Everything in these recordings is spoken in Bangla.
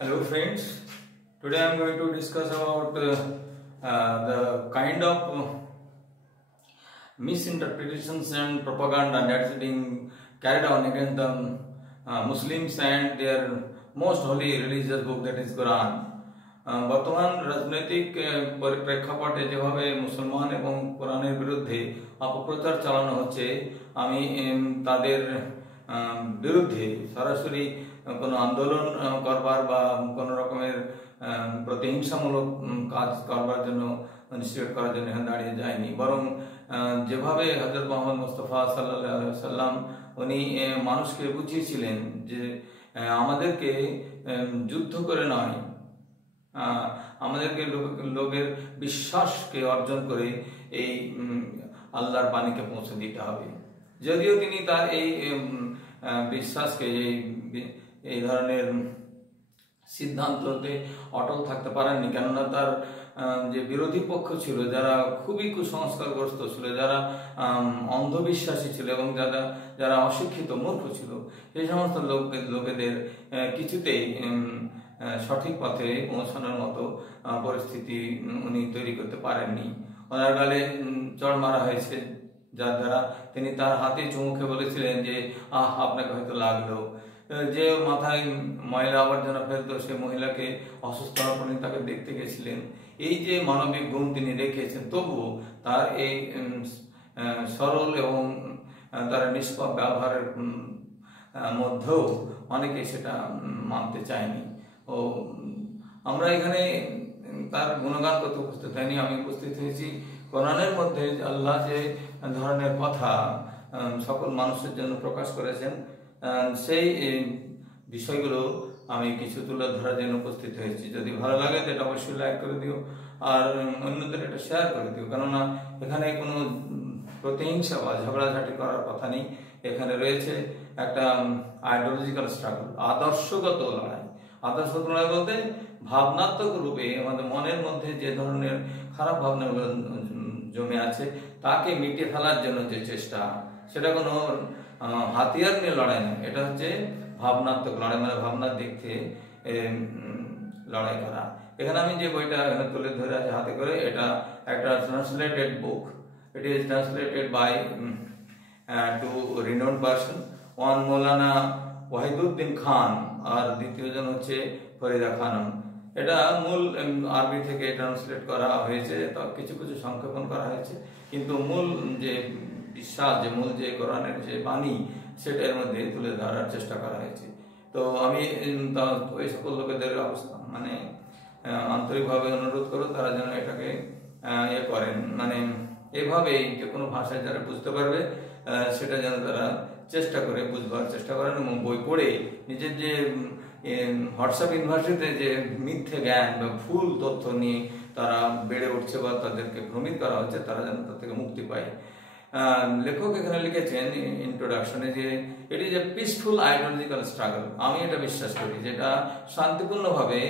Hello friends, today I am going to discuss about the kind of misinterpretations and propaganda that is being carried on against the Muslims and their most holy religious book, that is Quran. বর্তমান রাজনৈতিক প্রেক্ষাপটে যেভাবে মুসলমান এবং কোরআনের বিরুদ্ধে অপপ্রচার চালানো হচ্ছে, আমি তাদের বিরুদ্ধে সরাসরি কোনো আন্দোলন করবার বা কোনো রকমের প্রতিহিংসামূলক কাজ করবার জন্য ইনস্টিটিউট করার জন্য এখানে দাঁড়িয়ে যায়নি, বরং যেভাবে হযরত মুহাম্মদ মুস্তাফা সাল্লাল্লাহু আলাইহি ওয়াসাল্লাম উনি মানুষকে বুঝিয়েছিলেন যে আমাদেরকে যুদ্ধ করে নয়, আমাদেরকে লোকের বিশ্বাসকে অর্জন করে এই আল্লাহর বাণীকে পৌঁছে দিতে হবে। যদিও তিনি তার এই বিশ্বাসকে এই ধরনের সিদ্ধান্ততে অটল থাকতে পারেননি, কেননা তার যে বিরোধী পক্ষ ছিল, যারা খুবই কুসংস্কারগ্রস্ত ছিল, যারা অন্ধবিশ্বাসী ছিল এবং যারা অশিক্ষিত মূর্খ ছিল, সেই সমস্ত লোকেদের কিছুতেই সঠিক পথে পৌঁছানোর মতো পরিস্থিতি উনি তৈরি করতে পারেননি। ওনার গালে চড় মারা হয়েছে, যার দ্বারা তিনি তার হাতে চুমুকে বলেছিলেন যে আপনাকে হয়তো লাগলো। যে মাথায় ময়লা আবর্জনা ফেলতো সে মহিলাকে অসুস্থ হওয়ার পর তাকে দেখতে গেছিলেন। এই যে মানবিক গুণ তিনি রেখেছেন, তবুও তার এই সরল এবং তার নিষ্পাপ ব্যবহারের মধ্যেও অনেকে সেটা মানতে চায়নি। ও আমরা এখানে তার গুণগান করতে উপস্থিত হয়নি, আমি উপস্থিত হয়েছি কোরআনের মধ্যে আল্লাহ যে ধরনের কথা সকল মানুষের জন্য প্রকাশ করেছেন, সেই বিষয়গুলো আমি কিছু তুলে ধরার জন্য উপস্থিত হয়েছি। যদি ভালো লাগে তো এটা অবশ্যই লাইক করে দিও, আর অন্যদের এটা শেয়ার করে দিও, কেননা এখানে কোনো প্রতিহিংসা বা ঝগড়াঝাটি করার কথা নেই। এখানে রয়েছে একটা আইডিওলজিক্যাল স্ট্রাগল, আদর্শগত লড়াই। আদর্শগত লড়াই বলতে ভাবনাত্মক রূপে আমাদের মনের মধ্যে যে ধরনের খারাপ ভাবনাগুলো জমে আছে তাকে মিটিয়ে ফেলার জন্য যে চেষ্টা, সেটা কোনো হাতিয়ার নিয়ে লড়াই নয়, এটা হচ্ছে ভাবনাত্মক লড়াই, মানে ভাবনার দিক থেকে লড়াই করা। এখানে আমি যে বইটা এখানে তুলে ধরে আছে হাতে করে, এটা একটা translated book. It is translated by two renowned person, one Maulana Wahiduddin Khan আর দ্বিতীয় জন হচ্ছে ফরিদা খানম। এটা মূল আরবি থেকে ট্রান্সলেট করা হয়েছে, তা কিছু কিছু সংক্ষেপণ করা হয়েছে, কিন্তু মূল যে বিশ্বাস, যে মূল যে কোরআনের যে বাণী, সেটার মধ্যে তুলে ধরার চেষ্টা করা হয়েছে। তো আমি ওই সকল লোকেদের অবস্থা মানে আন্তরিকভাবে অনুরোধ করো তারা যেন এটাকে ইয়ে করেন, মানে এভাবেই যে কোনো ভাষায় যারা বুঝতে পারবে সেটা যেন তারা চেষ্টা করে বুঝবার চেষ্টা করেন, এবং বই পড়ে নিজের যে হোয়াটসঅ্যাপ ইউনিভার্সিটিতে যে মিথ্যে জ্ঞান বা ভুল তথ্য নিয়ে তারা বেড়ে উঠছে বা তাদেরকে ভ্রমিত করা হচ্ছে, তারা যেন তার থেকে মুক্তি পায়। লেখক এখানে লিখেছেন ইন্ট্রোডাকশনে যে it is a peaceful ideological struggle. আমি এটা বিশ্বাস করি যেটা শান্তিপূর্ণভাবে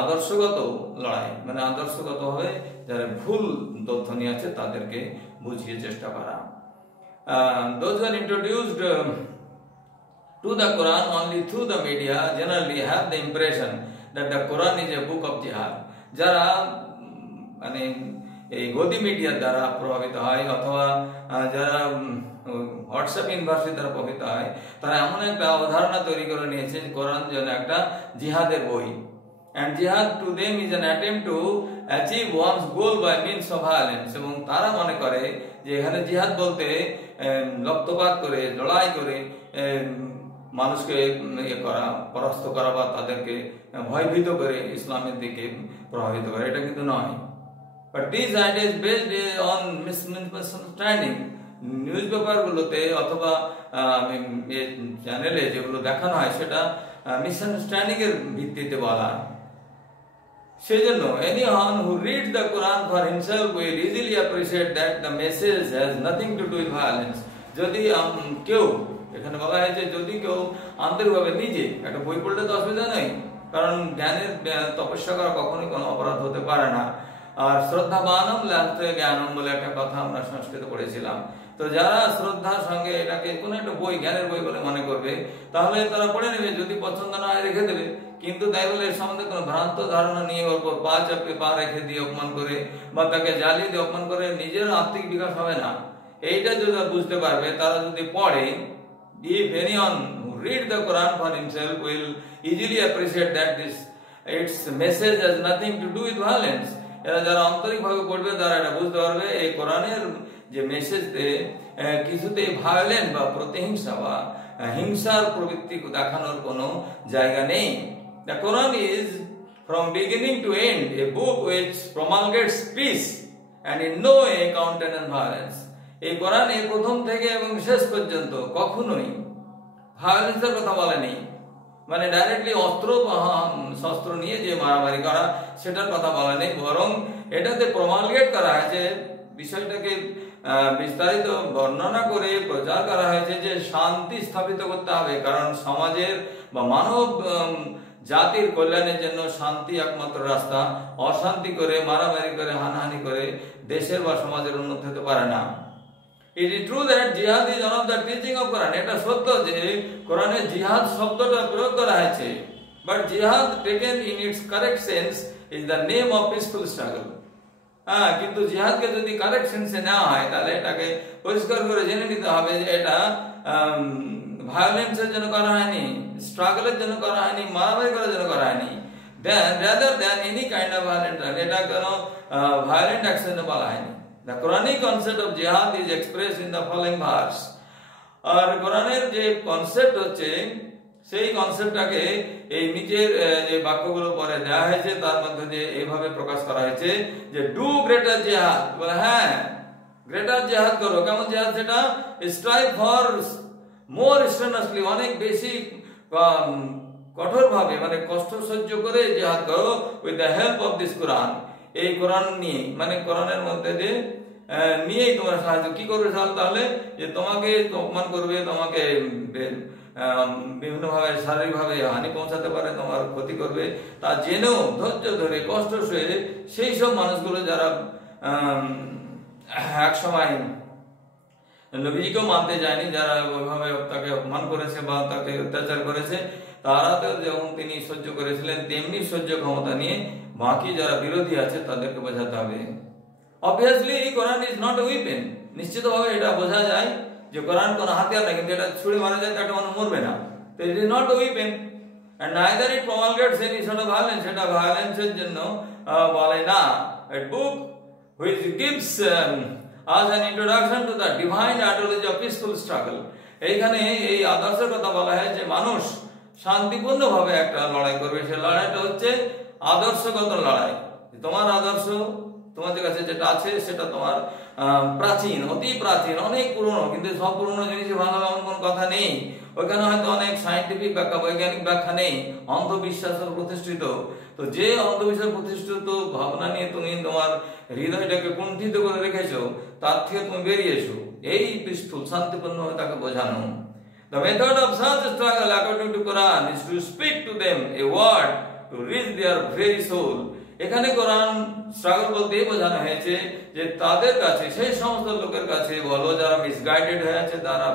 আদর্শগত লড়াই, মানে আদর্শগতভাবে যারা ভুল তথ্য নিয়ে আছে তাদেরকে বুঝিয়ে চেষ্টা করা। Those who are introduced to the Quran only through the media generally have the impression that the Quran is a book of jihad. যারা মানে এই গদি মিডিয়ার দ্বারা প্রভাবিত হয় অথবা যারা হোয়াটসঅ্যাপ ইউনিভার্সিটি দ্বারা প্রভাবিত হয়, তারা এমন একটা অবধারণা তৈরি করে নিয়েছে কোরআন যেন একটা জিহাদের বই, and jihad to them is an attempt to achieve one's goal by means of violence। এবং তারা মনে করে যে এখানে জিহাদ বলতে রক্তপাত করে, লড়াই করে মানুষকে ইয়ে করা, পরাস্ত করা বা তাদেরকে ভয়ভীত করে ইসলামের দিকে প্রভাবিত করে, এটা কিন্তু নয়। But these ideas based on misunderstanding। News পেপারগুলোতে অথবা চ্যানেলে যেগুলো দেখানো হয় সেটা মিসআন্ডারস্ট্যান্ডিং এর ভিত্তিতে বলা। সেজন্য anyone who reads the Quran for himself will easily appreciate that the message has nothing to do with violence। যদি কেউ, এখানে বলা হয়েছে যদি কেউ আন্তরিকভাবে নিজে একটা বই পড়লে তো অসুবিধা নেই, কারণ জ্ঞানের তপস্যা করা কখনোই কোনো অপরাধ হতে পারে না। আর শ্রদ্ধাবানম লাভতে জ্ঞানম বলে একটা কথা আমরা সংস্কৃত পড়েছিলাম, তো যারা শ্রদ্ধার সঙ্গে এটাকে কোনো একটা বই, জ্ঞানের বই বলে মনে করবে, তাহলে তারা পড়ে নেবে, যদি পছন্দ না হয় রেখে দেবে। কিন্তু তাই বলে এর সম্বন্ধে কোনো ভ্রান্ত ধারণা নিয়ে ওর পর পা চাপে পা রেখে দিয়ে অপমান করে বা তাকে জ্বালিয়ে দিয়ে অপমান করে নিজের আত্মিক বিকাশ হবে না। এইটা যদি বুঝতে পারবে, তারা যদি পড়ে, if anyone who read the Quran for himself will easily appreciate that its message has nothing to do with violence. এরা যারা আন্তরিকভাবে পড়বে তারা এটা বুঝতে পারবে এই কোরআনের যে মেসেজতে কিছুতেই ভায়োলেন্স বা প্রতিহিংসা বা হিংসার প্রবৃত্তি দেখানোর কোনো জায়গা নেই। The Quran is from beginning to end a book which promulgates peace and in no way countenance violence. এই কোরআন এর প্রথম থেকে এবং শেষ পর্যন্ত কখনোই ভায়োলেন্সের কথা বলেনি, মানে ডাইরেক্টলি অস্ত্র শস্ত্র নিয়ে যে মারামারি করা সেটার কথা বলেনি, বরং এটাতে প্রমালগেট করা হয়েছে, বিষয়টাকে বিস্তারিত বর্ণনা করে প্রচার করা হয়েছে যে শান্তি স্থাপিত করতে হবে, কারণ সমাজের বা মানব জাতির কল্যাণের জন্য শান্তি একমাত্র রাস্তা। অশান্তি করে, মারামারি করে, হানাহানি করে দেশের বা সমাজের উন্নতি হতে পারে না। It is true that jihad is one of the teaching of Quran. এটা সত্য যে কোরআনে জিহাদ শব্দটা প্রয়োগ করা হয়েছে, but jihad taken in its correct sense is the name of peaceful struggle. কিন্তু জিহাদকে যদি কারেক্ট সেন্সে নেওয়া হয় তাহলে এটাকে পরিষ্কার করে জেনে নিতে হবে যে এটা ভায়োলেন্সের জন্য করা হয়নি, স্ট্রাগলের জন্য করা হয়নি, মারামারি করার জন্য করা হয়নি, rather than any kind of violent, এটা কোনো violent action বলা হয়নি। The Quranic concept of jihad is expressed in the following verse. আর কোরআনের যে কনসেপ্ট হচ্ছে সেই কনসেপ্টটাকে এই নিচের যে বাক্যগুলো পরে দেওয়া হয়েছে তার মধ্যে দিয়ে এইভাবে প্রকাশ করা হয়েছে যে ডু গ্রেটার জিহাদ, বলে হ্যাঁ গ্রেটার জিহাদ করো। কেমন জিহাদ? সেটা স্ট্রাইভ ফর মোর স্ট্রেনাসলি, অনেক বেশি কঠোরভাবে, মানে কষ্ট সহ্য করে জিহাদ করো with the help of this Quran. এই কোরআন নিয়ে, মানে কোরআনের মধ্যে দিয়ে নিয়েই তোমরা সাহায্য কি করবে তাহলে, যে তোমাকে অপমান করবে, তোমাকে বিভিন্নভাবে শারীরিকভাবে হানি পৌঁছাতে পারে, তোমার ক্ষতি করবে, তা জেনেও ধৈর্য ধরে কষ্ট সয়ে সেই সব মানুষগুলো যারা এক সময় নবীজিকেও মানতে যায়নি, যারা ওইভাবে তাকে অপমান করেছে বা তাকে অত্যাচার করেছে, তারা তো যেমন তিনি সহ্য করেছিলেন তেমনি সহ্য ক্ষমতা নিয়ে বাকি যারা বিরোধী আছে তাদেরকে বোঝাতে হবে। Obviously Quran is not a weapon, নিশ্চিতভাবে এটা বোঝা যায় যে কোরআন কোন হাতিয়ার না, কিন্তু এটা ছুড়ে মারা যায় একটা মানুষ মরবে না, তো it is not a weapon and neither it promulgates any sort of violence, এটা ভায়োলেন্সের জন্য বলে না। A book which gives as an introduction to the divine ideology of peaceful struggle, এইখানে এই আদর্শের কথা বলা হয় যে মানুষ শান্তিপূর্ণভাবে একটা লড়াই করবে, সে লড়াইটা হচ্ছে আদর্শগত লড়াই। তোমার আদর্শ তোমাদের কাছে যেটা আছে সেটা তোমার প্রাচীন, অতি প্রাচীন, অনেক পুরনো, কিন্তু সব পুরনো জিনিসে ভালো এমন কোন কথা নেই। ওইখানে হয়তো অনেক সায়েন্টিফিক ব্যাখ্যা, বৈজ্ঞানিক ব্যাখ্যা নেই, অন্ধবিশ্বাসের প্রতিষ্ঠিত। তো যে অন্ধবিশ্বাস প্রতিষ্ঠিত ভাবনা নিয়ে তুমি তোমার হৃদয়টাকে কুণ্ঠিত করে রেখেছো, তার থেকে তুমি বেরিয়ে এসো, এই পিসফুল শান্তিপূর্ণভাবে তাকে বোঝানো। The method of such struggle according to Quran is to speak to them a word to reach their very soul. এখানে কোরআন স্ট্রাগল বলতে বোঝানো হয়েছে যে তাদের কাছে, সেই সমস্ত লোকের কাছে বলো যারা মিসগাইডেড হয়ে আছে, তারা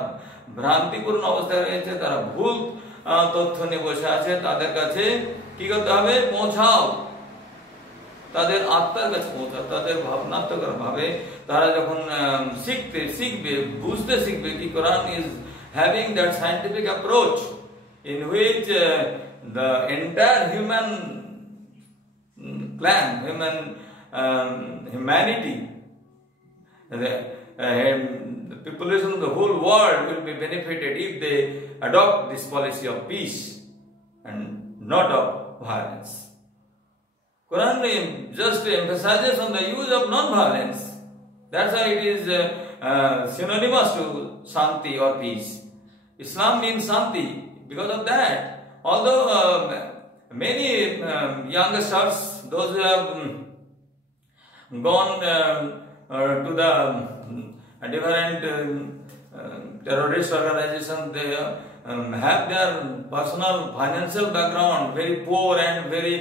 ভ্রান্তিপূর্ণ অবস্থায় রয়েছে, তারা ভুল তথ্য নিয়ে বসে আছে, তাদের কাছে কি করতে হবে? পৌঁছাও, তাদের আত্মার কাছে পৌঁছাও, তাদের ভাবনাত্মক ভাবে তারা যখন শিখবে, বুঝতে শিখবে কি Quran is having that scientific approach in which the entire human clan, humanity, the population of the whole world will be benefited if they adopt this policy of peace and not of violence. Quran just emphasizes on the use of non-violence. That's why it is synonymous to Shanti or peace. Islam means Shanti because of that. Although many youngsters, those who have gone to the different terrorist organizations, they have their personal financial background, very poor and very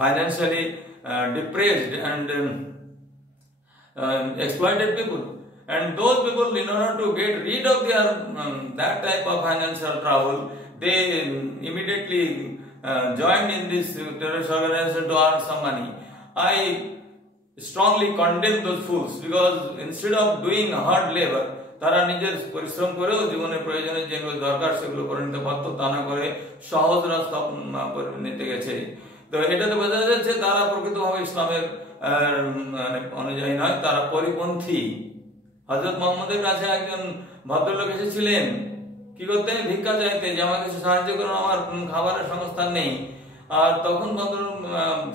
financially depressed, and exploited people. And those people, in order to get rid of their that type of financial trouble, they immediately joined in this terrorist organization to earn some money. I strongly condemn those fools, because instead of doing hard labor, তারা নিজের পরিশ্রম করেও জীবনের প্রয়োজনে যেগুলো দরকার সেগুলো করে নিতে পারত, তা না করে সহজ রাস্তা নিতে গেছে। তো এটাতে বোঝা যাচ্ছে তারা প্রকৃতভাবে ইসলামের অনুযায়ী নয়, তারা পরিপন্থী। হযরত মুহাম্মদের কাছে একজন ভদ্রলোক এসেছিলেন, কি করতে? ভিক্ষা চাইতে, যে আমাকে কিছু সাহায্য করুন, আমার খাবারের সংস্থান নেই। আর তখন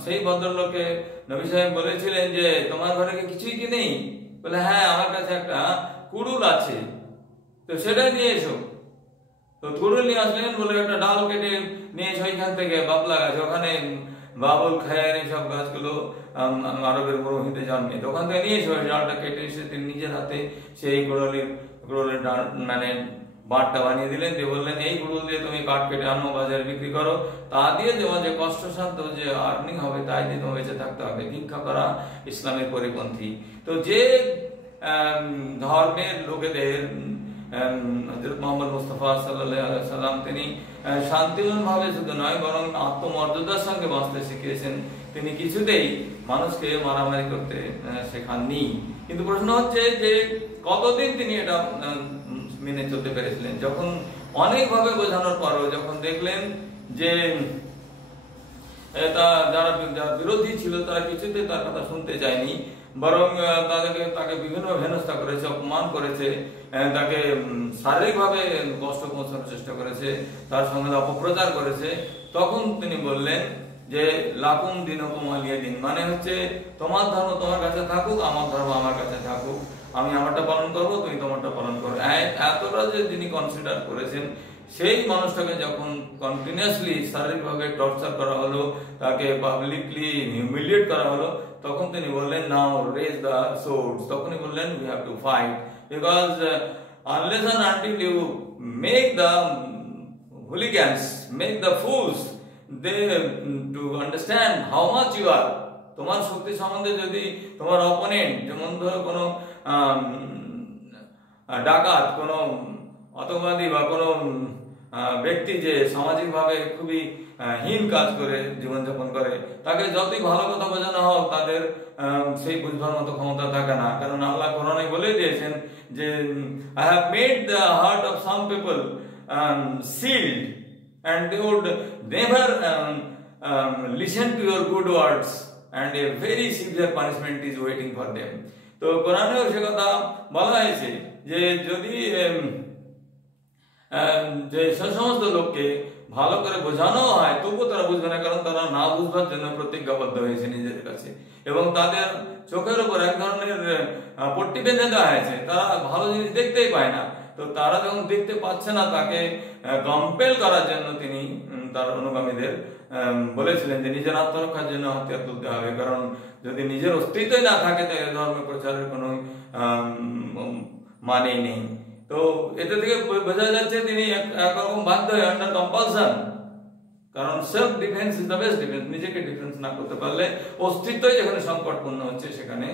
সেই ভদ্রলোককে নবী সাহেব বলেছিলেন যে তোমার ঘরে কি কিছুই কি নেই? বলে হ্যাঁ, আমার কাছে একটা কুড়ুল আছে, তো সেটা নিয়ে এসো। তো কুড়ুল নিয়ে আসলেন, বলে একটা ডাল কেটে নিয়ে এসো ওইখান থেকে, বাবলা গাছ, ওখানে বাবুল খায়ের এইসব গাছগুলো আরবের মরুভূমিতে জন্মে, তো ওখান থেকে নিয়ে এসো। ডালটা কেটে এসে তিনি নিজের হাতে সেই কুড়ুলের ডাল মানে বাঁটটা বানিয়ে দিলেন, দিয়ে বললেন এই কুড়ুল দিয়ে তুমি কাঠ কেটে আনো, বাজারে বিক্রি করো, তা দিয়ে তোমার যে কষ্টসাধ্য যে আর্নিং হবে তাই দিয়ে তোমার বেঁচে থাকতে হবে। ভিক্ষা করা ইসলামের পরিপন্থী। তো যে ধর্মের লোকেদের হযরত মুহাম্মদ মুস্তাফা সাল্লাল্লাহু আলাইহি সাল্লাম তিনি শান্তিপূর্ণভাবে শুধু নয়, বরং আত্মমর্যাদার সঙ্গে বাঁচতে শিখিয়েছেন। তিনি কিছুতেই মানুষকে মারামারি করতে শেখাননি। কিন্তু প্রশ্ন হচ্ছে যে কতদিন তিনি এটা মেনে চলতে পেরেছিলেন? যখন অনেকভাবে বোঝানোর পরও যখন দেখলেন যে যারা বিরোধী ছিল তারা কিছুতে তার কথা শুনতে চায়নি, বরং তাকে বিভিন্ন হেনস্থা করেছে, অপমান করেছে, তাকে শারীরিকভাবে কষ্ট পৌঁছানোর চেষ্টা করেছে, তার সঙ্গে অপপ্রচার করেছে, তখন তিনি বললেন যে লাকুম দিনুকুম ওয়ালিয়া দিন, মানে হচ্ছে তোমার ধর্ম তোমার কাছে থাকুক, আমার ধর্ম আমার কাছে থাকুক, আমি আমারটা পালন করবো, তুমি তোমারটা পালন করো। এতটা যে তিনি কনসিডার করেছেন, সেই মানুষটাকে যখন কন্টিনিউয়াসলি শারীরিকভাবে টর্চার করা হলো, তাকে পাবলিকলি হিউমিলিয়েট করা হলো, তখন তিনি বললেন নাও রেজ দ্য সোর্ডস। তখনই বললেন we have to fight, because unless and until you make the hooligans, make the fools they to understand how much you are, তোমার শক্তি সম্বন্ধে যদি তোমার অপোনেন্ট, যেমন ধরো কোনো ডাকাত, কোনো আতঙ্কবাদী বা কোনো ব্যক্তি যে সামাজিকভাবে খুবই হীন কাজ করে জীবনযাপন করে, তাকে যতই ভালো কথা বোঝানো হোক তাদের সেই বুঝবার মতো ক্ষমতা থাকে না। কারণ আল্লাহ কোরআনে বলে দিয়েছেন যে I have made the heart of some people sealed and they would never listen to your good words and a very severe punishment is waiting for them. তো কোরআনেও সে কথা বলা হয়েছে যে যদি যে সমস্ত লোককে ভালো করে বোঝানো হয় তবুও তারা বুঝবে না, কারণ তারা না বুঝবার জন্য প্রতিজ্ঞাবদ্ধ হয়েছে নিজের কাছে, এবং তাদের চোখের উপর এক ধরনের পট্টি বেঁধে দেওয়া হয়েছে, তারা ভালো জিনিস দেখতেই পায় না। তো তারা যখন দেখতে পাচ্ছে না, তাকে কম্পেল করার জন্য তিনি তার অনুগামীদের বলেছিলেন যে নিজের আত্মরক্ষার জন্য হাতিয়ার তুলতে হবে, কারণ যদি নিজের অস্তিত্বই না থাকে তাহলে ধর্ম প্রচারের কোনো মানেই নেই। তো এটা থেকে বোঝা যাচ্ছে তিনি একরকম বাধ্য হয়ে আন্ডার কম্পালশন, কারণ self defence is the best defence. নিজেকে ডিফেন্স না করতে পারলে অস্তিত্বই যেখানে সংকটপূর্ণ হচ্ছে সেখানে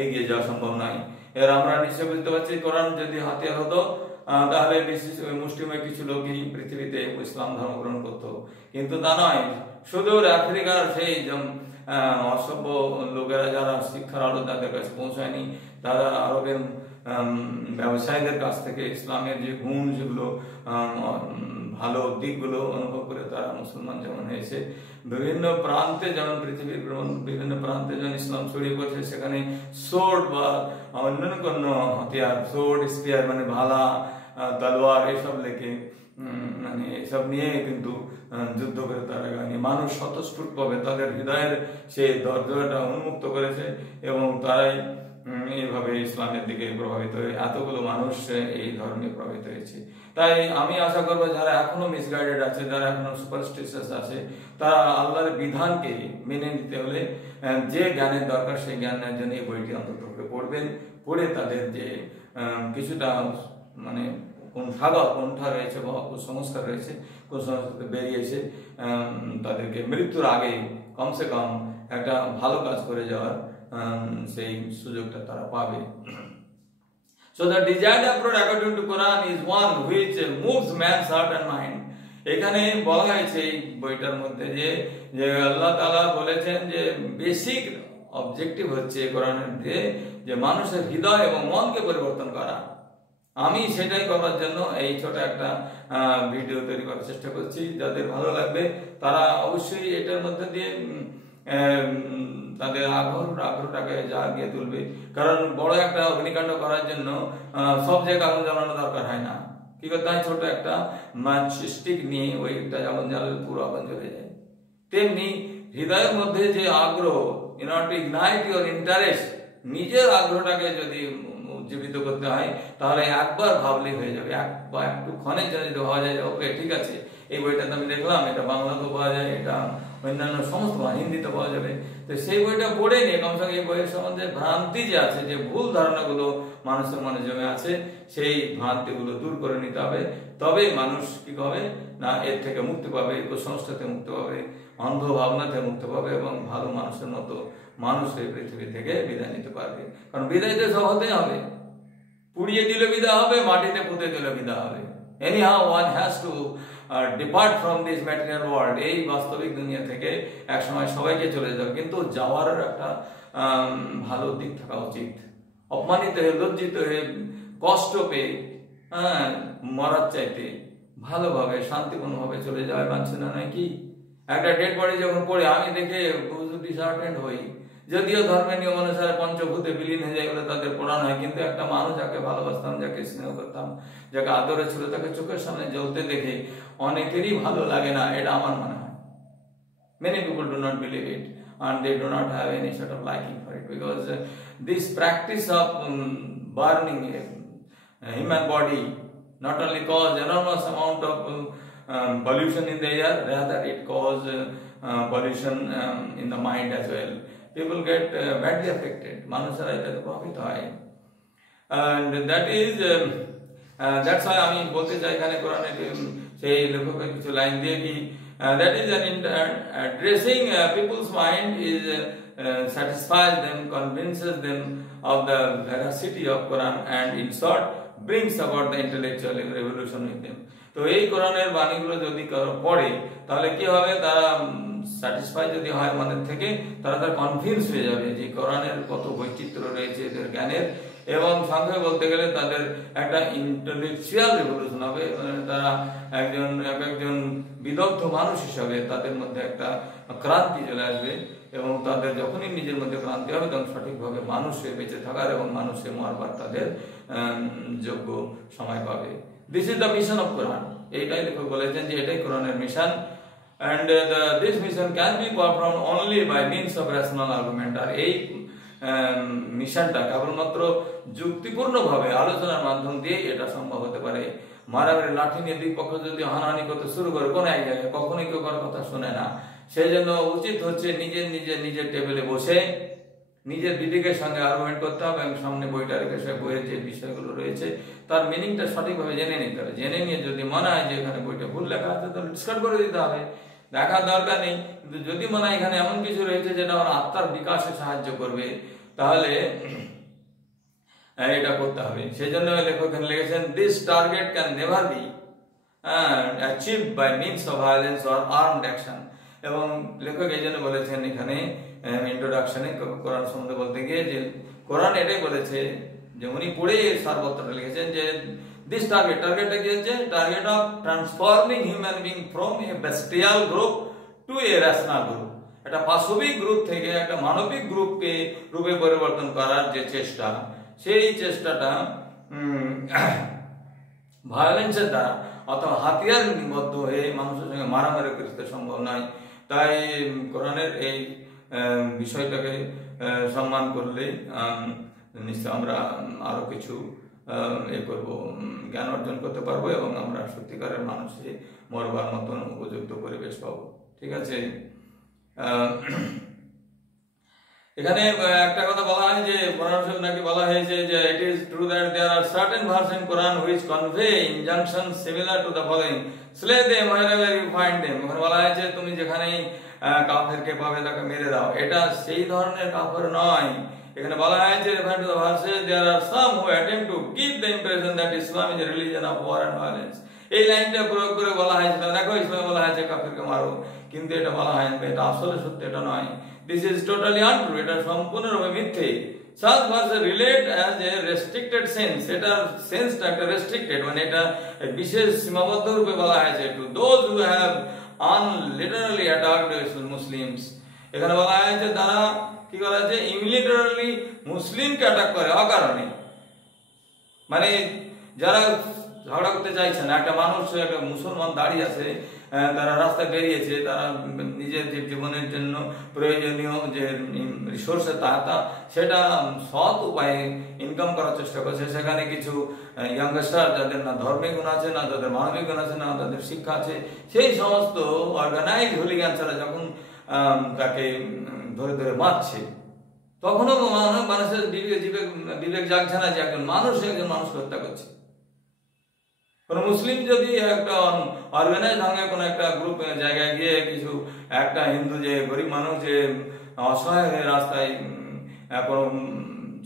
এগিয়ে যাওয়া সম্ভব নয়। এর আমরা নিশ্চয় বুঝতে পারছি কোরআন যদি হাতিয়ার হতো তাহলে নিশ্চয়ই মুষ্টিময় কিছু লোকই পৃথিবীতে ইসলাম ধর্ম গ্রহণ করতো, কিন্তু তা নয়। সুদূর আফ্রিকার সেই অসভ্য লোকেরা যারা শিক্ষার আলো তাদের কাছে পৌঁছায়নি, তারা আরবের ব্যবসায়ীদের কাছ থেকে ইসলামের যে গুণ, যেগুলো ভালো দিকগুলো অনুভব করে তারা মুসলমান যেমন হয়েছে, বিভিন্ন প্রান্তে যেমন পৃথিবীর বিভিন্ন প্রান্তে যেমন ইসলাম ছড়িয়ে পড়ছে, সেখানে সোর্ড বা অন্যান্য কোনো হাতিয়ার, সোর্ড স্পিয়ার মানে ভালা, তলোয়ার এসব লেকে মানে এসব নিয়ে কিন্তু যুদ্ধ করে তারা মানুষ স্বতঃস্ফূর্ত ভাবে তাদের হৃদয়ের সেই দরজাটা উন্মুক্ত করেছে, এবং তারাই এইভাবে ইসলামের দিকে প্রভাবিত হয়ে এতগুলো মানুষ এই ধর্মে প্রভাবিত হয়েছে। তাই আমি আশা করবো যারা এখনো মিসগাইডেড আছে, যারা এখনো সুপারস্টিশিয়াস আছে, তারা আল্লাহর বিধানকে মেনে নিতে হলে যে জ্ঞানের দরকার সেই জ্ঞানের জন্য এই বইটি অন্তত পড়বেন, পড়ে তাদের যে কিছুটা মানে কোণঠা রয়েছে বা কুসংস্কার রয়েছে, কুসংস্কার বেরিয়েছে, তাদেরকে মৃত্যুর আগে কমসে কম একটা ভালো কাজ করে যাওয়ার সেই সুযোগটা তারা পাবে। So the desired approach according to Quran is one which moves man's heart and mind. এখানে বলা হয়েছে এই বইটার মধ্যে যে আল্লাহ তাআলা বলেছেন যে বেসিক অবজেক্টিভ হচ্ছে কোরআনের যে মানুষের হৃদয় এবং মনকে পরিবর্তন করা। আমি সেটাই করার জন্য এই ছোট একটা ভিডিও তৈরি করার চেষ্টা করছি। যাদের ভালো লাগবে তারা অবশ্যই এটার মধ্যে দিয়ে তাদের আগ্রহটাকে জাগিয়ে তুলবে। কারণ বড় একটা অগ্নিকাণ্ড করার জন্য সব জায়গায় আগুন জ্বালানো দরকার হয় না। কি করতে হয়, ছোট একটা স্টিক নিয়ে ওইটা আগুন জ্বালালে পুরো আগুন জ্বলে যায়। তেমনি হৃদয়ের মধ্যে যে আগ্রহ, in order to ignite your interest, নিজের আগ্রহটাকে যদি উজ্জীবিত করতে হয় তাহলে একবার ভাবলেই হয়ে যাবে। একটু ক্ষণের জন্য যদি ভাবা যায় ওকে ঠিক আছে এই বইটা আমি দেখলাম, এটা বাংলাতেও পাওয়া যায়, এটা অন্যান্য সমস্ত হিন্দিতে পাওয়া যাবে, তো সেই বইটা পড়ে নিয়ে কমসে কম এই বইয়ের সম্বন্ধে ভ্রান্তি যে আছে, যে ভুল ধারণাগুলো মানুষের মনে জমে আছে, সেই ভ্রান্তিগুলো দূর করে নিতে হবে। তবে মানুষ কি হবে না এর থেকে মুক্তি পাবে, কুসংস্কার থেকে মুক্তি পাবে, অন্ধ ভাবনা থেকে মুক্তি পাবে এবং ভালো মানুষের মতো মানুষ এই পৃথিবী থেকে বিদায় নিতে পারবে। কারণ বিদায় তো সব হতেই হবে, পুড়িয়ে দিলে বিদায় হবে, মাটিতে পুঁতে দিলে বিদায় হবে। Anyhow, one has to depart from this material world. এই বাস্তবিক দুনিয়া থেকে এক সময় সবাইকে চলে যাবে, কিন্তু যাওয়ার একটা ভালো দিক থাকা উচিত। অপমানিত হয়ে, লজ্জিত হয়ে, কষ্ট পেয়ে মরার চাইতে ভালোভাবে শান্তিপূর্ণভাবে চলে যাওয়া বাঞ্ছে না, নয় কি? একটা ডেড বডি যখন পড়ে আমি দেখে ডিসহার্টেন্ড হই। যদিও ধর্মের নিয়ম অনুসারে পঞ্চভূতে বিলীন হয়ে যায় বলে তাদের পড়ানো হয়, কিন্তু একটা মানুষ যাকে ভালোবাসতাম, যাকে স্নেহ করতাম, যাকে আদরে ছিল, তাকে চোখের সামনে জ্বলতে দেখে অনেকেরই ভালো লাগে না, এটা আমার মনে হয়। Many people do not believe it and they do not have any sort of liking for it, because this practice of burning a human body not only cause enormous amount of pollution in the air, rather it cause pollution in the mind as well. People get badly affected. Manusara etate প্রভাবিত হয়, and that is that's why আমি বলতে চাই এখানে কোরআনে সেই লেখকের কিছু লাইন দিয়ে কি that is an addressing people's mind is satisfies them, convinces them of the veracity of Quran, and in short brings about the intellectual revolution with them. তো এই কোরআনের বাণীগুলো যদি পড়ে তাহলে কি হবে, তারা স্যাটিসফাই যদি হয় মনের থেকে, তারা কনভিন্স হয়ে যাবে যে কোরআনের কত বৈচিত্র্য রয়েছে এদের জ্ঞানের, এবং সঙ্গে বলতে গেলে তাদের একটা ইন্টেলেকচুয়াল রিভলিউশন হবে। মানে তারা একজন বিদগ্ধ মানুষ হিসাবে তাদের মধ্যে একটা ক্রান্তি চলে আসবে, এবং তাদের যখনই নিজের মধ্যে ক্রান্তি হবে তখন সঠিকভাবে মানুষে বেঁচে থাকার এবং মানুষে মরবার তাদের যোগ্য সময় পাবে। This is the mission of Quran. এইটাই লেখক বলেছেন যে এটাই কোরআনের মিশন, and this mission can be performed only by means of rational argument. আর এই মিশনটা কেবলমাত্র যুক্তিপূর্ণভাবে আলোচনার মাধ্যম দিয়ে এটা সম্ভব হতে পারে। মারামারি লাঠি নিয়ে দুই পক্ষ যদি হানাহানি করতে শুরু করে কোনো এক জায়গায়, কখনোই কেউ কারোর কথা শোনে না। সেই জন্য উচিত হচ্ছে নিজের টেবিলে বসে নিজের বিবেকের সঙ্গে আর্গুমেন্ট করতে হবে, এবং সামনে বইটা রেখে সে বইয়ের যে বিষয়গুলো রয়েছে তার মিনিংটা সঠিকভাবে জেনে নিতে হবে। জেনে নিয়ে যদি মনে হয় যে এখানে বইটা ভুল লেখা আছে তাহলে ডিসকার্ড করে দিতে হবে, দেখার দরকার নেই। কিন্তু যদি মনে হয় এখানে এমন কিছু রয়েছে যেটা আমার আত্মার বিকাশে সাহায্য করবে, তাহলে এটা করতে হবে। সেই জন্য লেখক এখানে লিখেছেন this target can never be achieved by means of violence or armed action. এবং লেখক এই জন্য বলেছেন এখানে ইন্ট্রোডাকশনে কোরআন সম্বন্ধে বলতে গিয়ে যে কোরআন এটাই বলেছে যে উনি পড়ে সারবত্রটা লিখেছেন যে দিস টার্গেটটা কি হচ্ছে, target of transforming human being from a bestial group to a rational group. একটা পাশবিক গ্রুপ থেকে একটা মানবিক গ্রুপকে রূপে পরিবর্তন করার যে চেষ্টা, সেই চেষ্টাটা ভায়োলেন্সের দ্বারা অথবা হাতিয়ার নিবদ্ধ হয়ে মানুষের সঙ্গে মারামারি করতে সম্ভব নয়। তাই কোরআনের এই বিষয়টাকে সম্মান করলে নিশ্চয় আমরা আরো কিছু জ্ঞান অর্জন করতে পারবো, এবং আমরা সত্যিকারের মানুষে মরবার মতন উপযুক্ত পরিবেশ পাবো। ঠিক আছে, এখানে একটা কথা বলা হয় যে কোরআন শরীফ নাকি বলা হয়েছে যে it is true that there are certain verse in Quran which convey injunction similar to the following, slay them wherever you find them. ওখানে বলা হয়েছে তুমি যেখানেই কাফেরকে পাবে তাকে মেরে দাও, এটা সেই ধরনের কাফের নয়। এখানে বলা হয়েছে there are some who attempt to give the impression that Islam is a religion of war and violence। এই লাইনটা প্রয়োগ করে বলা হয়েছে দেখো ইসলামে বলা হয়েছে কাফেরকে মারো, কিন্তু এটা বলা হয় না, এটা আসলে সত্য এটা নয়। দিস ইজ টোটালি আনট্রু, এটা সম্পূর্ণরূপে মিথ্যে। such verses relate as a restricted sense, এটা সেন্সটা একটা রেস্ট্রিক্টেড, মানে এটা বিশেষ সীমাবদ্ধ রূপে বলা হয়েছে to those who have unliterally attacked Muslims। এখানে বলা হয়েছে তারা কি করা হয়েছে, ইউনিলিটারালি মুসলিমকে অ্যাটাক করে অকারণে, মানে যারা ঝগড়া করতে চাইছে না, একটা মানুষ একটা মুসলমান দাঁড়িয়ে আছে, তারা রাস্তায় বেরিয়েছে, তারা নিজের জীবনের জন্য প্রয়োজনীয় যে রিসোর্স সেটা সৎ উপায়ে ইনকাম করার চেষ্টা করছে। সেখানে কিছু ইয়াংস্টার যাদের না ধর্মীয় গুণ আছে, না তাদের মানবিক গুণ আছে, না তাদের শিক্ষা আছে, সেই সমস্ত অর্গানাইজ হুলিগানরা যখন তাকে ধরে ধরে মারছে, তখনও মানুষের বিবেক জাগছে না যে একজন মানুষকে হত্যা করছে। কোন মুসলিম যদি একটা অর্গানাইজ ভাঙে কোনো একটা গ্রুপ জায়গায় গিয়ে কিছু একটা হিন্দু যে গরিব মানুষ যে অসহায় হয়ে রাস্তায়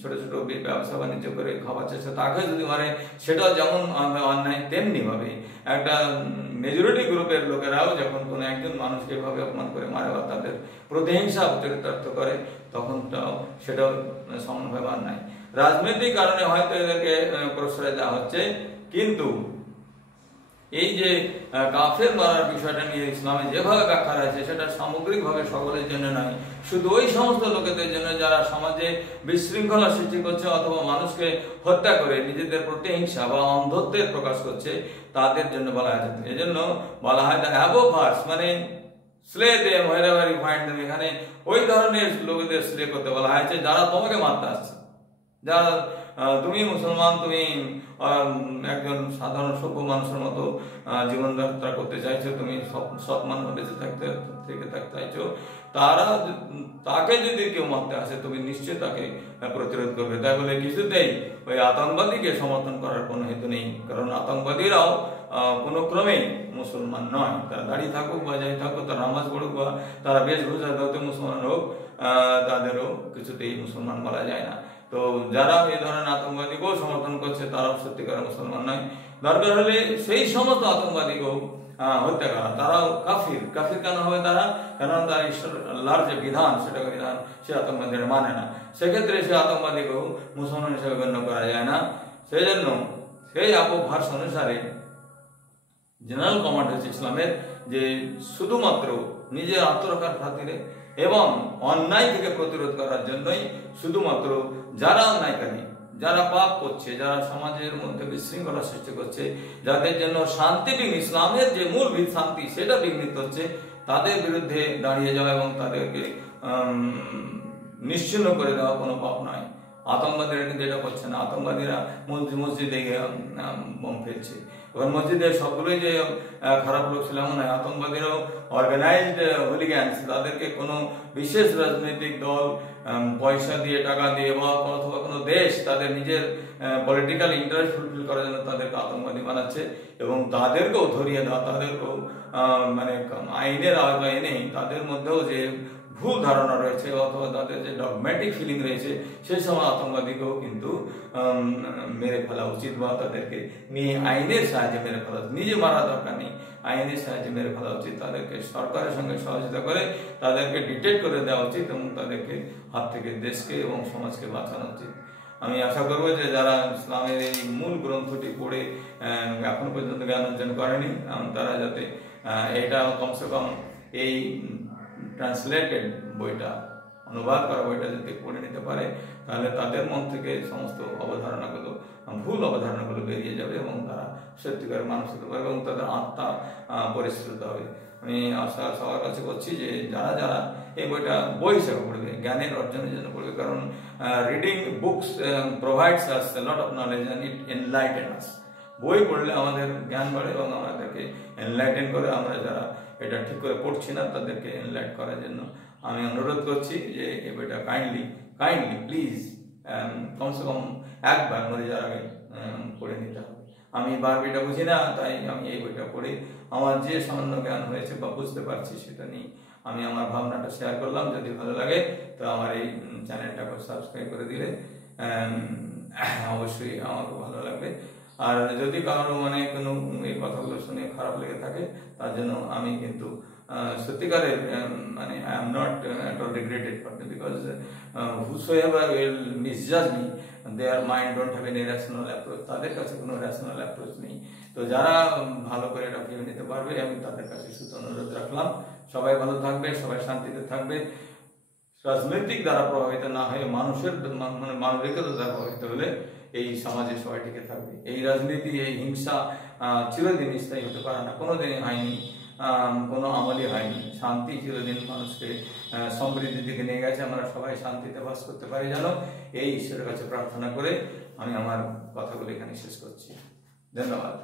ছোট ছোট ব্যবসা বাণিজ্য করে খাওয়ার চেষ্টা, তাকে যদি মারে সেটাও যেমন অন্যায়, তেমনি ভাবে একটা মেজরিটি গ্রুপের লোকেরাও যখন কোনো একজন মানুষকে এভাবে অপমান করে মারে বা তাদের প্রতিহিংসা চরিতার্থ করে, তখন সেটাও সমানভাবে অন্যায়। রাজনৈতিক কারণে হয়তো এদেরকে প্রশ্রয় দেওয়া হচ্ছে, কিন্তু এই যে কাফের মারার বিষয়টা নিয়ে ইসলামে যেভাবে ব্যাখ্যা রয়েছে সেটা সামগ্রিকভাবে সকলের জন্য নয়, শুধু ওই সমস্ত লোকেদের জন্য যারা সমাজে বিশৃঙ্খলা সৃষ্টি করছে অথবা মানুষকে হত্যা করে নিজেদের প্রতিহিংসা বা অন্ধত্বের প্রকাশ করছে, তাদের জন্য বলা হয়েছে। এই জন্য বলা হয় দ্য অ্যাবভ ভার্স, মানে slay them wherever you find them, এখানে ওই ধরনের লোকেদের স্লে করতে বলা হয়েছে যারা তোমাকে মারতে আসছে, যারা তুমি মুসলমান, তুমি একজন সাধারণ সভ্য মানুষের মতো জীবনযাত্রা করতে চাইছো, তুমি সৎ মানুষ বেঁচে থাকতে চাইছো, তাকে যদি কেউ মারতে আসে তুমি নিশ্চয় তাকে প্রতিরোধ করবে। তাই বলে কিছুতেই ওই আতঙ্কবাদীকে সমর্থন করার কোনো হেতু নেই, কারণ আতঙ্কবাদীরাও কোনো ক্রমেই মুসলমান নয়। তারা দাঁড়িয়ে থাকুক বা যাই থাকুক, তারা নামাজ পড়ুক বা তারা বেশভূষা ধরতে মুসলমান হোক, তাদেরও কিছুতেই মুসলমান বলা যায় না। তো যারা এই ধরনের আতঙ্কবাদীকেও সমর্থন করছে তারাও সত্যিকার মুসলমান নয়। দরকার হলে সেই সমস্ত আতঙ্কবাদীকেও হত্যা করা, তারাও কাফির। কাফির কেন হবে তারা? কারণ তার ঈশ্বর আল্লাহর যে বিধান সেটা বিধান সে আতঙ্কবাদীরা মানে না, সেক্ষেত্রে সে আতঙ্কবাদীকেও মুসলমান হিসেবে গণ্য করা যায় না। সেই জন্য সেই অপভাস অনুসারে জেনারেল কমান্ড হচ্ছে ইসলামের যে শুধুমাত্র নিজের আত্মরক্ষার খাতিরে এবং অন্যায় থেকে প্রতিরোধ করার জন্যই শুধুমাত্র যারা অন্যায়কারী, যারা পাপ করছে, যারা সমাজের মধ্যে বিশৃঙ্খলা সৃষ্টি করছে, যাদের জন্য শান্তি ইসলামের যে মূল ভিত শান্তি সেটা বিঘ্নিত হচ্ছে, তাদের বিরুদ্ধে দাঁড়িয়ে যাওয়া এবং তাদেরকে নিশ্চিহ্ন করে দেওয়া কোনো পাপ নয়। আতঙ্কবাদীরা কিন্তু এটা করছে না। আতঙ্কবাদীরা মসজিদে বোম ফেলছে, ওখানে মসজিদের সবগুলোই যে খারাপ লোক ছিল এমন নয়। আতঙ্কবাদীরাও অর্গানাইজড হুলিগ্যান্স, তাদেরকে কোনো বিশেষ রাজনৈতিক দল পয়সা দিয়ে, টাকা দিয়ে বা অথবা কোনো দেশ তাদের নিজের পলিটিক্যাল ইন্টারেস্ট ফুলফিল করার জন্য তাদেরকে আতঙ্কবাদী বানাচ্ছে এবং তাদেরকেও ধরিয়ে দেওয়া, তাদেরকেও মানে আইনের আওতায় এনে তাদের মধ্যেও যে ভুল ধারণা রয়েছে অথবা তাদের যে ডগম্যাটিক ফিলিং রয়েছে সেই সময় আতঙ্কবাদীকেও কিন্তু মেরে ফেলা উচিত বা তাদেরকে নিয়ে আইনের সাহায্যে মেরে ফেলা উচিত। নিজে মারা দরকার নেই, আইনের সাহায্যে মেরে ফেলা উচিত। তাদেরকে সরকারের সঙ্গে সহযোগিতা করে তাদেরকে ডিটেক্ট করে দেওয়া উচিত এবং তাদেরকে হাত থেকে দেশকে এবং সমাজকে বাঁচানো উচিত। আমি আশা করবো যে যারা ইসলামের এই মূল গ্রন্থটি পড়ে এখন পর্যন্ত জ্ঞান অর্জন করেনি, তারা যাতে এটা কমসে কম এই ট্রান্সলেটেড বইটা, অনুবাদ করা বইটা যদি পড়ে নিতে পারে, তাহলে তাদের মন থেকে সমস্ত অবধারণাগুলো, ভুল অবধারণাগুলো বেরিয়ে যাবে এবং তারা সত্যিকার মানুষ হতে পারবে এবং তাদের আত্মা পরিস্ফুট হবে। আমি আশা সবার কাছে করছি যে যারা যারা এই বইটা বই হিসেবে পড়বে, জ্ঞানের অর্জনের জন্য পড়বে, কারণ reading books provides us a lot of knowledge and it enlighten us. বই পড়লে আমাদের জ্ঞান বাড়ে এবং আমাদেরকে এনলাইটেন করে। আমরা যারা এটা ঠিক করে পড়ছি না তাদেরকে এনলাইট করার জন্য আমি অনুরোধ করছি যে এই বইটা কাইন্ডলি প্লিজ কমসে কম একবার মরে যাওয়ার আগে পড়ে নিতে হবে। আমি বারবিটা বুঝি না, তাই আমি এই বইটা পড়ে আমার যে সামান্য জ্ঞান হয়েছে বা বুঝতে পারছি সেটা নিয়ে আমি আমার ভাবনাটা শেয়ার করলাম। যদি ভালো লাগে তো আমার এই চ্যানেলটাকে সাবস্ক্রাইব করে দিলে অবশ্যই আমাকে ভালো লাগবে। আর যদি কারো মানে কোনো এই কথাগুলো শুনে খারাপ লেগে থাকে তার জন্য আমি কিন্তু সত্যিকারের মানে I am not at all regretted for them, because whosoever will misjudge me, their mind don't have any rational approach, তাদের কাছে কোনো রেশনাল অ্যাপ্রোচ নেই। তো যারা ভালো করে এটা ভেবে নিতে পারবে আমি তাদের কাছে শুধু অনুরোধ রাখলাম, সবাই ভালো থাকবে, সবাই শান্তিতে থাকবে, রাজনৈতিক দ্বারা প্রভাবিত না হয়ে মানুষের মানে মানবিকতা দ্বারা প্রভাবিত হলে এই সমাজে সবাই টিকে থাকবে। এই রাজনীতি, এই হিংসা চিরদিন স্থায়ী হতে পারে না, কোনোদিনই হয়নি, কোনো আমলই হয়নি। শান্তি চিরদিন মানুষকে সমৃদ্ধির দিকে নিয়ে গেছে। আমরা সবাই শান্তিতে বাস করতে পারি যেন, এই ঈশ্বরের কাছে প্রার্থনা করে আমি আমার কথাগুলো এখানে শেষ করছি। ধন্যবাদ।